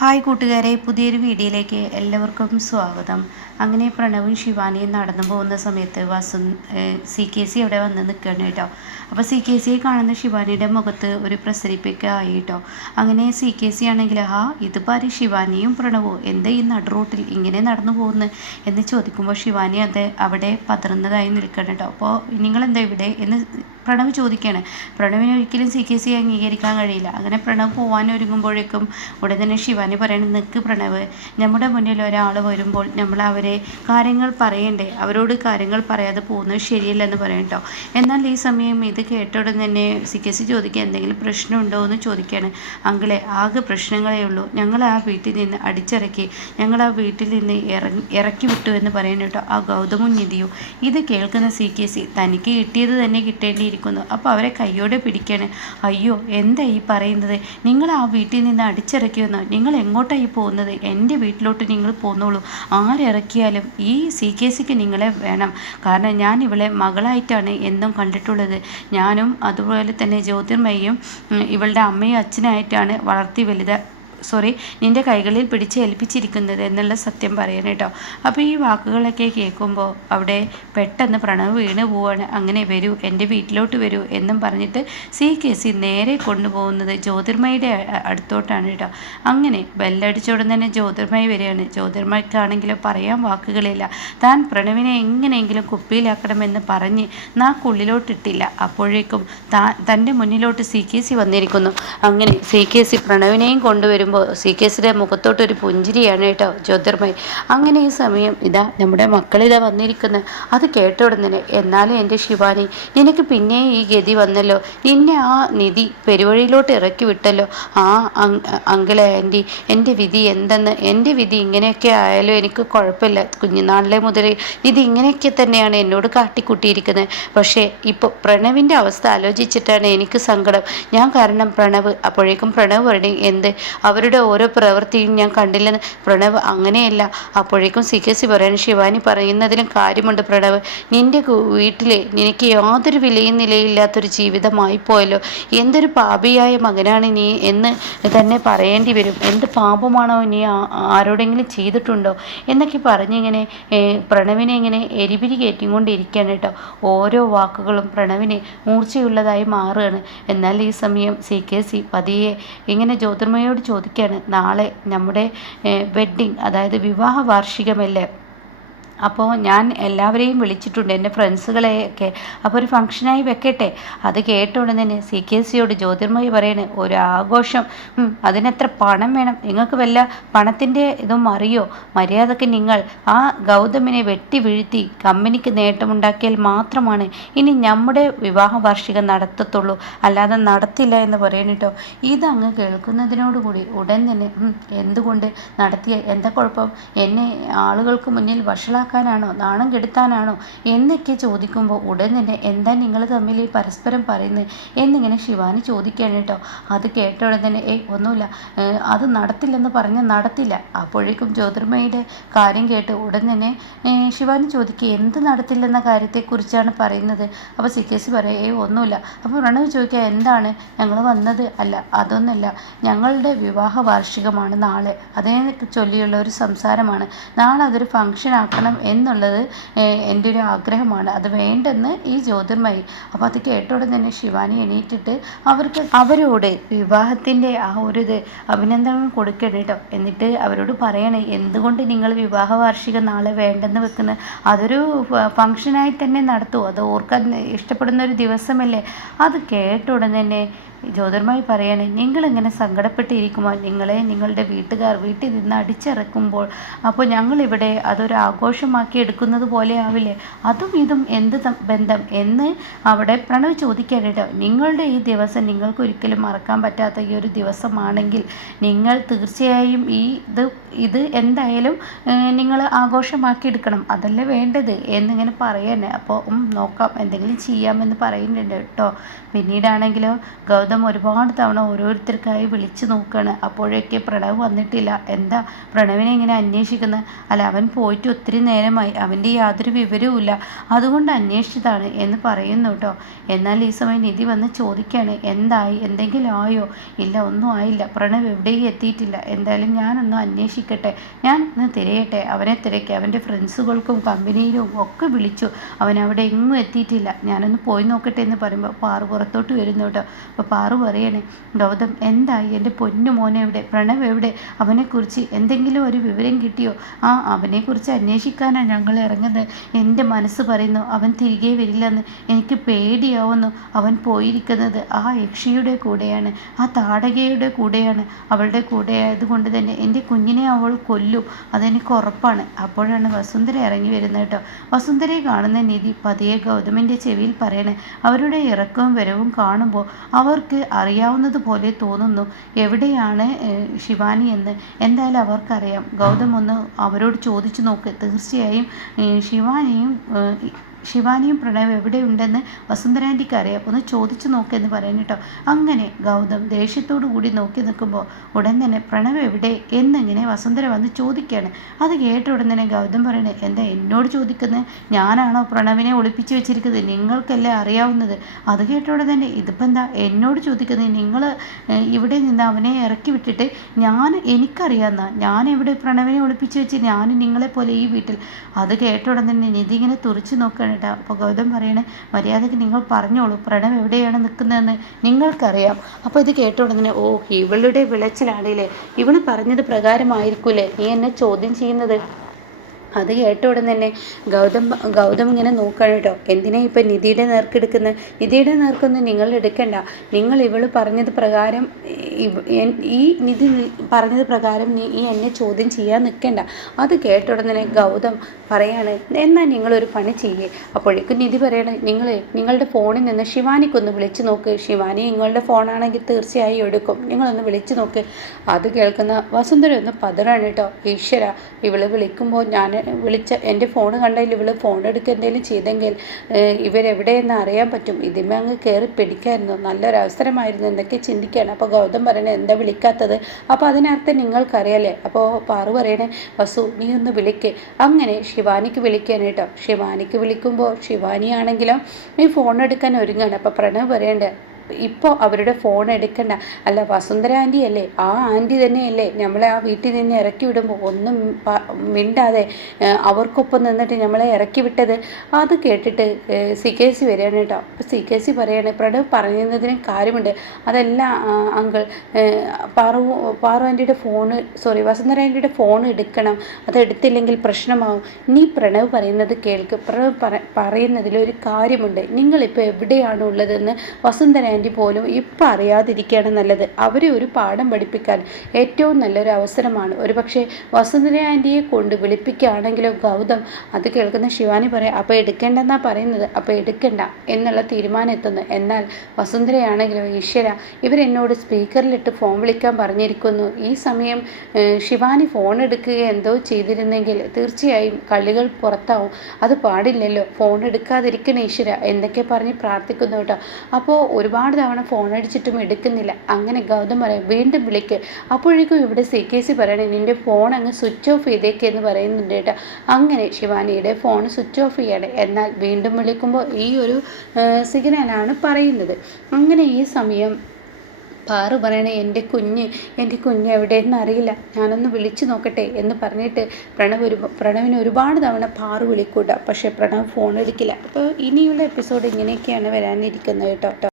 Hi കൂട്ടുകാരെ, പുതിയൊരു വീഡിയോയിലേക്ക് എല്ലാവർക്കും സ്വാഗതം. അങ്ങനെ പ്രണവും ശിവാനിയും നടന്നു പോകുന്ന സമയത്ത് CKC അവിടെ വന്ന് നിൽക്കണം കേട്ടോ. അപ്പോൾ CKCയെ കാണുന്ന ശിവാനിയുടെ മുഖത്ത് ഒരു പ്രസരിപ്പൊക്കെ ആയി കേട്ടോ. അങ്ങനെ CKC ആണെങ്കിൽ ഇതിപ്പോൾ ആര്, ശിവാനിയും പ്രണവും എന്താ ഈ നടുറോട്ടിൽ ഇങ്ങനെ നടന്നു പോകുന്നത് എന്ന് ചോദിക്കുമ്പോൾ ശിവാനി അവിടെ പതറുന്നതായി നിൽക്കണം കേട്ടോ. അപ്പോൾ നിങ്ങളെന്താ ഇവിടെ എന്ന് പ്രണവ് ചോദിക്കുകയാണ്. പ്രണവിന് ഒരിക്കലും CKC അംഗീകരിക്കാൻ കഴിയില്ല. അങ്ങനെ പ്രണവ് പോകാൻ ഒരുങ്ങുമ്പോഴേക്കും ഉടൻ തന്നെ ശിവാനി പറയണം, നിൽക്ക് പ്രണവ്, നമ്മുടെ മുന്നിൽ ഒരാൾ വരുമ്പോൾ നമ്മൾ അവരെ കാര്യങ്ങൾ പറയണ്ടേ, അവരോട് കാര്യങ്ങൾ പറയാതെ പോകുന്നത് ശരിയല്ലെന്ന് പറയും കേട്ടോ. എന്നാൽ ഈ സമയം ഇത് കേട്ട ഉടൻ തന്നെ CKC ചോദിക്കുക, എന്തെങ്കിലും പ്രശ്നമുണ്ടോ എന്ന് ചോദിക്കുകയാണ്. അങ്കിളെ, ആകെ പ്രശ്നങ്ങളേ ഉള്ളൂ, ഞങ്ങൾ ആ വീട്ടിൽ നിന്ന് അടിച്ചിറക്കി, ഞങ്ങൾ ആ വീട്ടിൽ നിന്ന് ഇറക്കി വിട്ടു എന്ന് പറയുന്നു കേട്ടോ. ആ ഗൗതമും നിധിയും ഇത് കേൾക്കുന്ന CKC തനിക്ക് കിട്ടിയത് തന്നെ കിട്ടേണ്ടിയിരിക്കുന്നു. അപ്പോൾ അവരെ കയ്യോടെ പിടിക്കാണ്. അയ്യോ, എന്താ ഈ പറയുന്നത്, നിങ്ങൾ ആ വീട്ടിൽ നിന്ന് അടിച്ചിറക്കിയെന്നോ, നിങ്ങൾ എങ്ങോട്ടായി പോകുന്നത്, എൻ്റെ വീട്ടിലോട്ട് നിങ്ങൾ പോന്നോളൂ, ആരിറക്കിയാലും ഈ CKCക്ക് നിങ്ങളെ വേണം, കാരണം ഞാൻ ഇവളെ മകളായിട്ടാണ് എന്നും കണ്ടിട്ടുള്ളത്. ഞാനും അതുപോലെ തന്നെ ജ്യോതിർമയും ഇവളുടെ അമ്മയും അച്ഛനായിട്ടാണ് വളർത്തി നിൻ്റെ കൈകളിൽ പിടിച്ച് ഏൽപ്പിച്ചിരിക്കുന്നത് എന്നുള്ള സത്യം പറയാൻ കേട്ടോ. അപ്പോൾ ഈ വാക്കുകളൊക്കെ കേൾക്കുമ്പോൾ അവിടെ പെട്ടെന്ന് പ്രണവ് വീണ് പോവാണ്. അങ്ങനെ വരൂ, എൻ്റെ വീട്ടിലോട്ട് വരൂ എന്നും പറഞ്ഞിട്ട് CKC നേരെ കൊണ്ടുപോകുന്നത് ജ്യോതിർമയുടെ അടുത്തോട്ടാണ് കേട്ടോ. അങ്ങനെ ബെല്ലടിച്ചോടൻ തന്നെ ജ്യോതിർമയി വരികയാണ്. ജ്യോതിർമയ്ക്കാണെങ്കിലും പറയാൻ വാക്കുകളില്ല. താൻ പ്രണവിനെ എങ്ങനെയെങ്കിലും കുപ്പിയിലാക്കണമെന്ന് പറഞ്ഞ് നാക്കുള്ളിലോട്ടിട്ടില്ല. അപ്പോഴേക്കും തൻ്റെ മുന്നിലോട്ട് CKC വന്നിരിക്കുന്നു. അങ്ങനെ CKC പ്രണവിനെയും കൊണ്ടുവരും. CKCയുടെ മുഖത്തോട്ടൊരു പുഞ്ചിരിയാണ് കേട്ടോ ജ്യോതിർമയി. അങ്ങനെ ഈ സമയം ഇതാ നമ്മുടെ മക്കളിതാ വന്നിരിക്കുന്നത്. അത് കേട്ട ഉടൻ തന്നെ, എന്നാലും എൻ്റെ ശിവാനി, നിനക്ക് പിന്നെ ഈ ഗതി വന്നല്ലോ, നിന്നെ ആ നിധി പെരുവഴിയിലോട്ട് ഇറക്കി വിട്ടല്ലോ. അങ്കിളെ ആൻറ്റി, എൻ്റെ വിധി എന്തെന്ന്, എൻ്റെ വിധി ഇങ്ങനെയൊക്കെ ആയാലും എനിക്ക് കുഴപ്പമില്ല. കുഞ്ഞുനാളിലെ മുതൽ നിധി ഇങ്ങനെയൊക്കെ തന്നെയാണ് എന്നോട് കാട്ടിക്കൂട്ടിയിരിക്കുന്നത്. പക്ഷേ ഇപ്പോൾ പ്രണവിൻ്റെ അവസ്ഥ ആലോചിച്ചിട്ടാണ് എനിക്ക് സങ്കടം. ഞാൻ കാരണം പ്രണവ്. അപ്പോഴേക്കും പ്രണവ് പറയണേ, എന്ത്, അവരുടെ ഓരോ പ്രവൃത്തിയും ഞാൻ കണ്ടില്ലെന്ന്. പ്രണവ് അങ്ങനെയല്ല. അപ്പോഴേക്കും CKC പറയാൻ, ശിവാനി പറയുന്നതിലും കാര്യമുണ്ട് പ്രണവ്, നിൻ്റെ വീട്ടിൽ നിനക്ക് യാതൊരു വിലയും നിലയില്ലാത്തൊരു ജീവിതമായി പോയല്ലോ. എന്തൊരു പാപിയായ മകനാണ് നീ എന്ന് തന്നെ പറയേണ്ടി വരും. എന്ത് പാപമാണോ നീ ആരോടെങ്കിലും ചെയ്തിട്ടുണ്ടോ എന്നൊക്കെ പറഞ്ഞിങ്ങനെ പ്രണവിനെ ഇങ്ങനെ എരിപിരി കയറ്റിക്കൊണ്ടിരിക്കുകയാണ് കേട്ടോ. ഓരോ വാക്കുകളും പ്രണവിന് മൂർച്ചയുള്ളതായി മാറുകയാണ്. എന്നാൽ ഈ സമയം CKC പതിയെ ഇങ്ങനെ ജ്യോതിർമയോട് ചോദിക്കുകയാണ്, നാളെ നമ്മുടെ വെഡ്ഡിങ്, അതായത് വിവാഹ വാർഷികമല്ലേ, അപ്പോൾ ഞാൻ എല്ലാവരെയും വിളിച്ചിട്ടുണ്ട്, എൻ്റെ ഫ്രണ്ട്സുകളെയൊക്കെ. അപ്പോൾ ഒരു ഫംഗ്ഷനായി വെക്കട്ടെ. അത് കേട്ട ഉടൻ തന്നെ CKCയോട് ജ്യോതിർമയി പറയണേ, ഒരു ആഘോഷം, അതിനെത്ര പണം വേണം, നിങ്ങൾക്ക് വല്ല പണത്തിൻ്റെ ഇതും അറിയോ? മര്യാദക്ക് നിങ്ങൾ ആ ഗൗതമിനെ വെട്ടി വീഴ്ത്തി കമ്പനിക്ക് നേട്ടമുണ്ടാക്കിയാൽ മാത്രമാണ് ഇനി നമ്മുടെ വിവാഹ വാർഷികം നടത്തത്തുള്ളൂ, അല്ലാതെ നടത്തില്ല എന്ന് പറയണിട്ടോ. ഇതങ്ങ് കേൾക്കുന്നതിനോടുകൂടി ഉടൻ തന്നെ എന്തുകൊണ്ട് നടത്തിയ എന്താ കുഴപ്പം, എന്നെ ആളുകൾക്ക് മുന്നിൽ വഷളാക്കാനാണോ, നാണം കെടുത്താനാണോ എന്നൊക്കെ ചോദിക്കുമ്പോൾ ഉടൻ തന്നെ, എന്താ നിങ്ങൾ തമ്മിൽ പരസ്പരം പറയുന്നത് എന്നിങ്ങനെ ശിവാനി ചോദിക്കുകയാണ് കേട്ടോ. അത് കേട്ട ഉടൻ തന്നെ, ഒന്നുമില്ല, അത് നടത്തില്ലെന്ന് പറഞ്ഞാൽ നടത്തില്ല. അപ്പോഴേക്കും ജ്യോതിർമയുടെ കാര്യം കേട്ട് ഉടൻ തന്നെ ശിവാനി ചോദിക്കുക, എന്ത് നടത്തില്ലെന്ന കാര്യത്തെക്കുറിച്ചാണ് പറയുന്നത്? അപ്പോൾ CKC പറയാം, ഒന്നുമില്ല. അപ്പോൾ പ്രണവ് ചോദിക്കുക, എന്താണ്, ഞങ്ങൾ വന്നത് അല്ല, അതൊന്നല്ല, ഞങ്ങളുടെ വിവാഹ വാർഷികമാണ് നാളെ, അതിനെ ചൊല്ലിയുള്ള ഒരു സംസാരമാണ്. നാളെ അതൊരു ഫംഗ്ഷൻ ആക്കണം എന്നുള്ളത് എൻ്റെ ഒരു ആഗ്രഹമാണ്, അത് വേണ്ടെന്ന് ഈ ജ്യോതിർമയി. അപ്പോൾ അത് കേട്ടോടെ തന്നെ ശിവാനി എണീറ്റിട്ട് അവരോട് വിവാഹത്തിൻ്റെ ആ ഒരു അഭിനന്ദനം കൊടുക്കണം കേട്ടോ. എന്നിട്ട് അവരോട് പറയണേ, എന്തുകൊണ്ട് നിങ്ങൾ വിവാഹ വാർഷികം നാളെ വേണ്ടെന്ന് വെക്കുന്നത്, അതൊരു ഫംഗ്ഷനായി തന്നെ നടത്തൂ, അത് ഓർക്കാൻ ഇഷ്ടപ്പെടുന്ന ഒരു ദിവസമല്ലേ. അത് കേട്ട ഉടൻ തന്നെ ജ്യോതിർമയി പറയാണ്, നിങ്ങളിങ്ങനെ സങ്കടപ്പെട്ടിരിക്കുമ്പോൾ നിങ്ങളെ നിങ്ങളുടെ വീട്ടുകാർ വീട്ടിൽ നിന്ന് അടിച്ചിറക്കുമ്പോൾ അപ്പോൾ ഞങ്ങളിവിടെ അതൊരു ആഘോഷമാക്കി എടുക്കുന്നത് പോലെ ആവില്ലേ, അതും ഇതും എന്ത് ബന്ധം എന്ന് അവിടെ പ്രണവ് ചോദിക്കാൻ കേട്ടോ. നിങ്ങളുടെ ഈ ദിവസം നിങ്ങൾക്ക് ഒരിക്കലും മറക്കാൻ പറ്റാത്ത ഈ ഒരു ദിവസമാണെങ്കിൽ നിങ്ങൾ തീർച്ചയായും ഇത് എന്തായാലും നിങ്ങൾ ആഘോഷമാക്കി എടുക്കണം, അതല്ലേ വേണ്ടത് എന്നിങ്ങനെ പറയാൻ. അപ്പോൾ നോക്കാം, എന്തെങ്കിലും ചെയ്യാമെന്ന് പറയുന്നുണ്ട് കേട്ടോ. പിന്നീടാണെങ്കിലോ ഗൗതം ഒരുപാട് തവണ ഓരോരുത്തർക്കായി വിളിച്ചു നോക്കുകയാണ്. അപ്പോഴൊക്കെ പ്രണവ് വന്നിട്ടില്ല. എന്താ പ്രണവിനെ ഇങ്ങനെ അന്വേഷിക്കുന്നത്? അല്ല, അവൻ പോയിട്ട് ഒത്തിരി നേരമായി, അവൻ്റെ യാതൊരു വിവരവുമില്ല, അതുകൊണ്ട് അന്വേഷിച്ചതാണ് എന്ന് പറയുന്നു കേട്ടോ. എന്നാൽ ഈ സമയം നിധി വന്ന് ചോദിക്കുകയാണ്, എന്തായി, എന്തെങ്കിലും ആയോ? ഇല്ല, ഒന്നും ആയില്ല, പ്രണവ് എവിടെയും എത്തിയിട്ടില്ല. എന്തായാലും ഞാനൊന്ന് അന്വേഷിക്കട്ടെ, ഞാൻ ഒന്ന് തിരയട്ടെ, അവനെ തിരക്കി അവൻ്റെ ഫ്രണ്ട്സുകൾക്കും കമ്പനിയിലും ഒക്കെ വിളിച്ചു, അവൻ അവിടെ എങ്ങും എത്തിയിട്ടില്ല, ഞാനൊന്ന് പോയി നോക്കട്ടെ എന്ന് പറയുമ്പോൾ പാറു പുറത്തോട്ട് വരുന്നു കേട്ടോ. അപ്പോൾ പാറു പറയണേ, ഗൗതം എന്തായി, എൻ്റെ പൊന്നു മോനെ എവിടെ, പ്രണവ് എവിടെ, അവനെക്കുറിച്ച് എന്തെങ്കിലും ഒരു വിവരം കിട്ടിയോ? അവനെക്കുറിച്ച് അന്വേഷിക്കാനാണ് ഞങ്ങൾ ഇറങ്ങുന്നത്. എൻ്റെ മനസ്സ് പറയുന്നു അവൻ തിരികെ വരില്ലെന്ന്, എനിക്ക് പേടിയാവുന്നു. അവൻ പോയിരിക്കുന്നത് ആ യക്ഷിയുടെ കൂടെയാണ്, ആ താടകയുടെ കൂടെയാണ്. അവളുടെ കൂടെ ആയതുകൊണ്ട് തന്നെ എൻ്റെ കുഞ്ഞിനെ അവൾ കൊല്ലും, അതെനിക്ക് ഉറപ്പാണ്. അപ്പോഴാണ് വസുന്ധര ഇറങ്ങി വരുന്നത് കേട്ടോ. വസുന്ധരയെ കാണുന്ന നിധി പതിയെ ഗൗതമിൻ്റെ ചെവിയിൽ പറയണേ, അവരുടെ ഇറക്കവും വരവും കാണുമ്പോൾ അവർക്ക് അറിയാവുന്നത് പോലെ തോന്നുന്നു എവിടെയാണ് ശിവാനി എന്ന്. എന്തായാലും അവർക്കറിയാം. ഗൗതം ഒന്ന് അവരോട് ചോദിച്ചു നോക്ക്, തീർച്ചയായും ശിവാനിയും പ്രണവ് എവിടെയുണ്ടെന്ന് വസുന്ധരാൻ്റിക്ക് അറിയാം, ഒന്ന് ചോദിച്ചു നോക്കെന്ന് പറയുന്നു കേട്ടോ. അങ്ങനെ ഗൗതം ദേഷ്യത്തോടു കൂടി നോക്കി നിൽക്കുമ്പോൾ ഉടൻ തന്നെ പ്രണവ് എവിടെ എന്നിങ്ങനെ വസുന്ധര വന്ന് ചോദിക്കുകയാണ്. അത് കേട്ട ഉടൻ തന്നെ ഗൗതം പറയണേ, എന്താ എന്നോട് ചോദിക്കുന്നത്? ഞാനാണോ പ്രണവിനെ ഒളിപ്പിച്ച് വെച്ചിരിക്കുന്നത്? നിങ്ങൾക്കല്ലേ അറിയാവുന്നത്. അത് കേട്ട ഉടൻ തന്നെ ഇതിപ്പോൾ എന്താ എന്നോട് ചോദിക്കുന്നത്? നിങ്ങൾ ഇവിടെ നിന്ന് അവനെ ഇറക്കി വിട്ടിട്ട് എനിക്കറിയാമെന്നാ, ഞാൻ എവിടെ പ്രണവിനെ ഒളിപ്പിച്ച് വെച്ച്, ഞാൻ നിങ്ങളെപ്പോലെ ഈ വീട്ടിൽ. അത് കേട്ട ഉടൻ തന്നെ നിധി ഇങ്ങനെ തുറച്ചു നോക്കുകയാണ് കേട്ടോ. അപ്പോൾ ഗൗതം പറയണേ, മര്യാദയ്ക്ക് നിങ്ങൾ പറഞ്ഞോളൂ, പ്രണവ് എവിടെയാണ് നിൽക്കുന്നതെന്ന് നിങ്ങൾക്കറിയാം. അപ്പോൾ ഇത് കേട്ട ഉടനെ, ഓ ഇവളുടെ വിളച്ചിലാണില്ലേ, ഇവള് പറഞ്ഞത് പ്രകാരമായിരിക്കൂലേ നീ എന്നെ ചോദ്യം ചെയ്യുന്നത്. അത് കേട്ട ഉടൻ തന്നെ ഗൗതം ഇങ്ങനെ നോക്കണം കേട്ടോ. എന്തിനാ ഇപ്പം നിധിയുടെ നേർക്കെടുക്കുന്നത്? നിധിയുടെ നേർക്കൊന്നും നിങ്ങൾ എടുക്കണ്ട, നിങ്ങൾ ഇവൾ പറഞ്ഞത് പ്രകാരം, ഈ നിധി പറഞ്ഞത് പ്രകാരം ഈ എന്നെ ചോദ്യം ചെയ്യാൻ നിൽക്കണ്ട. അത് കേട്ട ഉടൻ തന്നെ ഗൗതം പറയാണ്, എന്നാൽ നിങ്ങളൊരു പണി ചെയ്യേ. അപ്പോഴേക്കും നിധി പറയണേ, നിങ്ങളുടെ ഫോണിൽ നിന്ന് ശിവാനിക്കൊന്ന് വിളിച്ചു നോക്ക്, ശിവാനി നിങ്ങളുടെ ഫോണാണെങ്കിൽ തീർച്ചയായും എടുക്കും, നിങ്ങളൊന്ന് വിളിച്ചു നോക്ക്. അത് കേൾക്കുന്ന വസുന്ധര ഒന്ന് പതറാണ് കേട്ടോ. ഈശ്വര, ഇവള് വിളിക്കുമ്പോൾ ഞാൻ എൻ്റെ ഫോൺ കണ്ടതിൽ ഇവള് ഫോൺ എടുക്കുക എന്തെങ്കിലും ചെയ്തെങ്കിൽ ഇവരെവിടെയെന്ന് അറിയാൻ പറ്റും. ഇതിന്മേ അങ്ങ് കയറി പിടിക്കായിരുന്നു, നല്ലൊരവസരമായിരുന്നു എന്നൊക്കെ ചിന്തിക്കുകയാണ്. അപ്പോൾ ഗൗതം പറയണേ, എന്താ വിളിക്കാത്തത്? അപ്പോൾ അതിനർത്ഥം നിങ്ങൾക്കറിയാലേ. അപ്പോൾ പാറു പറയണേ, വസു നീ ഒന്ന് വിളിക്ക്. അങ്ങനെ ശിവാനിക്ക് വിളിക്കാൻ കേട്ടോ. ശിവാനിക്ക് വിളിക്കുമ്പോൾ ശിവാനിയാണെങ്കിലും ഈ ഫോൺ എടുക്കാൻ ഒരുങ്ങാണ്. അപ്പോൾ പ്രണവ് പറയണ്ടേ, ഇപ്പോൾ അവരുടെ ഫോൺ എടുക്കണ്ട. അല്ല, വസുന്ധര ആൻറ്റി അല്ലേ, ആ ആൻറ്റി തന്നെയല്ലേ നമ്മളെ ആ വീട്ടിൽ നിന്ന് ഇറക്കി വിടുമ്പോൾ ഒന്നും മിണ്ടാതെ അവർക്കൊപ്പം നിന്നിട്ട് നമ്മളെ ഇറക്കി വിട്ടത്. അത് കേട്ടിട്ട് CKC വരികയാണ് കേട്ടോ. അപ്പോൾ CKC പറയാണ്, പ്രണവ് പറയുന്നതിന് കാര്യമുണ്ട്, അതല്ല അങ്കിൾ, പാറു ആൻറ്റിയുടെ വസുന്ധര ആൻറ്റിയുടെ ഫോൺ എടുക്കണം, അതെടുത്തില്ലെങ്കിൽ പ്രശ്നമാവും. നീ പ്രണവ് പറയുന്നത് കേൾക്ക്, പ്രണവ് പറയുന്നതിലൊരു കാര്യമുണ്ട്. നിങ്ങളിപ്പോൾ എവിടെയാണ് ഉള്ളതെന്ന് വസുന്ധര ആൻറ്റി പോലും ഇപ്പം അറിയാതിരിക്കുകയാണ് നല്ലത്. അവരെ ഒരു പാഠം പഠിപ്പിക്കാൻ ഏറ്റവും നല്ലൊരു അവസരമാണ്. ഒരുപക്ഷെ വസുന്ധര ആൻറ്റിയെ കൊണ്ട് വിളിപ്പിക്കുകയാണെങ്കിലോ. ഗൗതം അത് കേൾക്കുന്ന ശിവാനി പറയാം, അപ്പോൾ എടുക്കേണ്ടെന്നാണ് പറയുന്നത്. അപ്പോൾ എടുക്കണ്ട എന്നുള്ള തീരുമാനം എത്തുന്നു. എന്നാൽ വസുന്ധരയാണെങ്കിലോ, ഈശ്വര, ഇവരെന്നോട് സ്പീക്കറിലിട്ട് ഫോൺ വിളിക്കാൻ പറഞ്ഞിരിക്കുന്നു. ഈ സമയം ശിവാനി ഫോൺ എടുക്കുക എന്തോ ചെയ്തിരുന്നെങ്കിൽ തീർച്ചയായും കളികൾ പുറത്താവും. അത് പാടില്ലല്ലോ, ഫോൺ എടുക്കാതിരിക്കണം ഈശ്വര എന്തൊക്കെ പറഞ്ഞ് പ്രാർത്ഥിക്കുന്നു കേട്ടോ. അപ്പോൾ ഒരുപാട് തവണ ഫോൺ അടിച്ചിട്ടും എടുക്കുന്നില്ല. അങ്ങനെ ഗൗതം പറയാം, വീണ്ടും വിളിക്ക്. അപ്പോഴേക്കും ഇവിടെ CKC പറയണേ, നിൻ്റെ ഫോൺ അങ്ങ് സ്വിച്ച് ഓഫ് ചെയ്തേക്കെന്ന് പറയുന്നുണ്ട് കേട്ടോ. അങ്ങനെ ശിവാനിയുടെ ഫോൺ സ്വിച്ച് ഓഫ് ചെയ്യണേ. എന്നാൽ വീണ്ടും വിളിക്കുമ്പോൾ ഈ ഒരു സിഗ്നലാണ് പറയുന്നത്. അങ്ങനെ ഈ സമയം പാറു പറയണേ, എൻ്റെ കുഞ്ഞ് എവിടെയെന്ന് അറിയില്ല, ഞാനൊന്ന് വിളിച്ചു നോക്കട്ടെ എന്ന് പറഞ്ഞിട്ട് പ്രണവിന് ഒരുപാട് തവണ പാറു വിളിക്കൂട്ട. പക്ഷേ പ്രണവ് ഫോൺ എടുക്കില്ല. അപ്പോൾ ഇനിയുള്ള എപ്പിസോഡ് ഇങ്ങനെയൊക്കെയാണ് വരാനിരിക്കുന്നത് കേട്ടോ.